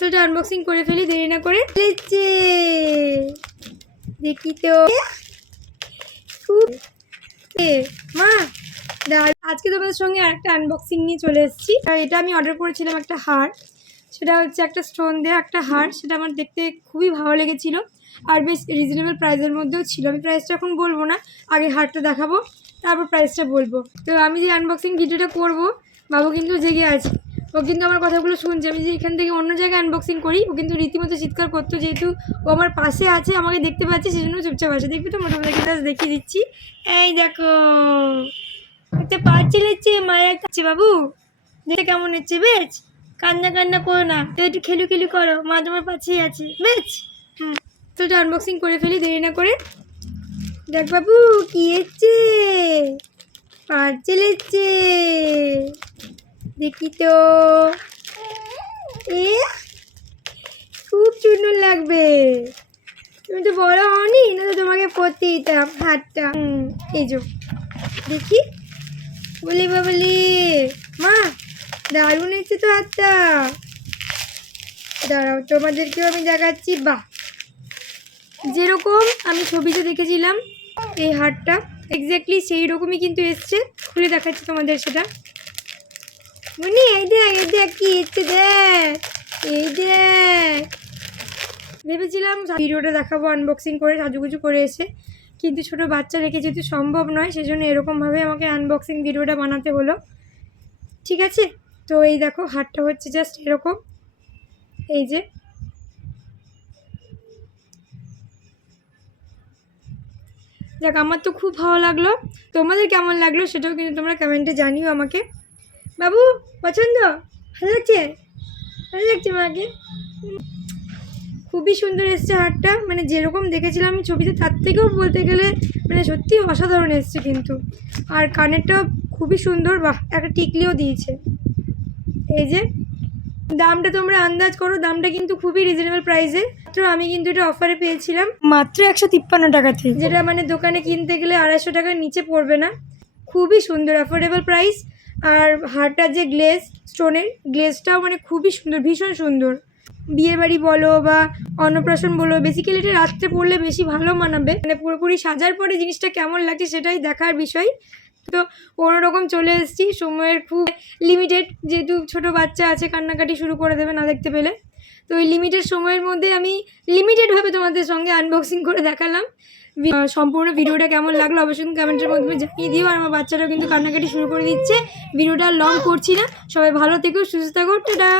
এটা আনবক্সিং করে ফেলি, দেরি না করে। দেখি তো। খুব মা আজকে তোমাদের সঙ্গে আরেকটা আনবক্সিং নিয়ে চলে এসেছি। এটা আমি অর্ডার করেছিলাম একটা হার। সেটা হচ্ছে একটা স্টোন দেওয়া একটা হার। সেটা আমার দেখতে খুবই ভালো লেগেছিল। আর বেশ রিজনেবল প্রাইসের মধ্যেও ছিল। আমি প্রাইসটা এখন বলব না। আগে হারটা দেখাবো। তারপর প্রাইসটা বলব। তো আমি যে আনবক্সিং ভিডিওটা করব, বাবু কিন্তু জেগে আছে। ও কিন্তু আমার কথাগুলো শুনছে। আমি যে এখান থেকে অন্য জায়গায় আনবক্সিং করি, ও কিন্তু রীতিমতো চিৎকার করতো যেহেতু ও আমার পাশে আছে, আমাকে দেখতে পাচ্ছে সেই জন্য চুপচাপ আছে। দেখবি তো, মোটামুটি জাস্ট দেখিয়ে দিচ্ছি। এই দেখো, একটা পার্সেল এসছে, মায়ের কাছে বাবু। দেখে কেমন হচ্ছে, বেশ? কান্না কান্না করো না। তো একটু খেলু খেলু করো, মা তোমার পাশেই আছে, বেশ? হ্যাঁ তো এটা আনবক্সিং করে ফেলি, দেরি না করে। দেখ বাবু, কি এসছে? পার্চেল এসছে। দেখি তো। এ, খুব সুন্দর লাগবে। তুমি তো বড় হওনি, না তো তোমাকে পরতে দিতাম হাতটা। হুম, এই যো, দেখি। বলি বাবলি মা, দারুণ এসছে তো হাতটা। দাঁড়াও, তোমাদেরকেও আমি দেখাচ্ছি, বাহ। যেরকম আমি ছবিতে দেখেছিলাম, এই হারটা এক্স্যাক্টলি সেই রকমই কিন্তু এসছে। খুলে দেখাচ্ছি তোমাদের সেটা। মনি, এই দেখ এই দেখ কি এসছে দেখ, এই দেখ। ভেবেছিলাম ভিডিওটা দেখাবো আনবক্সিং করে সাজুগুজু করে এসে, কিন্তু ছোট বাচ্চা রেখে যেহেতু সম্ভব নয়, সেজন্য এরকমভাবে আমাকে আনবক্সিং ভিডিওটা বানাতে হলো। ঠিক আছে? তো এই দেখো হারটা হচ্ছে জাস্ট এরকম, এই যে। যাক আমার তো খুব ভালো লাগল। তোমাদের কেমন লাগল সেটাও কিন্তু তোমরা কমেন্টে জানিও আমাকে। বাবু পছন্দ? ভালো লাগছে? ভালো লাগছে মাকে? খুবই সুন্দর এসছে হারটা। মানে যেরকম দেখেছিলাম ছবিতে তার থেকেও বলতে গেলে মানে সত্যি অসাধারণ এসছে কিন্তু। আর কানেরটা খুবই সুন্দর। বাহ একটা টিকলিও দিয়েছে। এই যে দামটা তোমরা আন্দাজ করো। দামটা কিন্তু খুবই রিজনেবল প্রাইসে মাত্র আমি কিন্তু এটা অফারে পেয়েছিলাম। মাত্র একশো তিপ্পান্ন টাকাতে যেটা মানে দোকানে কিনতে গেলে আড়াইশো টাকার নিচে পড়বে না। খুবই সুন্দর অ্যাফোর্ডেবল প্রাইস আর হারটা যে গ্লেজ স্টোনের গ্লেজটাও মানে খুবই সুন্দর, ভীষণ সুন্দর। বিয়েবাড়ি বলো বা অন্নপ্রাশন বলো বেসিক্যালি এটা রাত্রে পড়লে বেশি ভালো মানাবে। মানে পুরোপুরি সাজার পরে জিনিসটা কেমন লাগছে সেটাই দেখার বিষয়। তো রকম চলে এসেছি, সময়ের খুব লিমিটেড যেহেতু ছোট বাচ্চা আছে, কান্নাকাটি শুরু করে দেবে না দেখতে পেলে। তো ওই লিমিটেড সময়ের মধ্যে আমি লিমিটেডভাবে তোমাদের সঙ্গে আনবক্সিং করে দেখালাম। সম্পূর্ণ ভিডিওটা কেমন লাগল অবশ্যই কমেন্টের মাধ্যমে জানিয়ে দিও। আর আমার বাচ্চারাও কিন্তু কান্নাকাটি শুরু করে দিচ্ছে। ভিডিওটা লং করছি না। সবাই ভালো থেকো, সুস্থ থাকো, টাটা!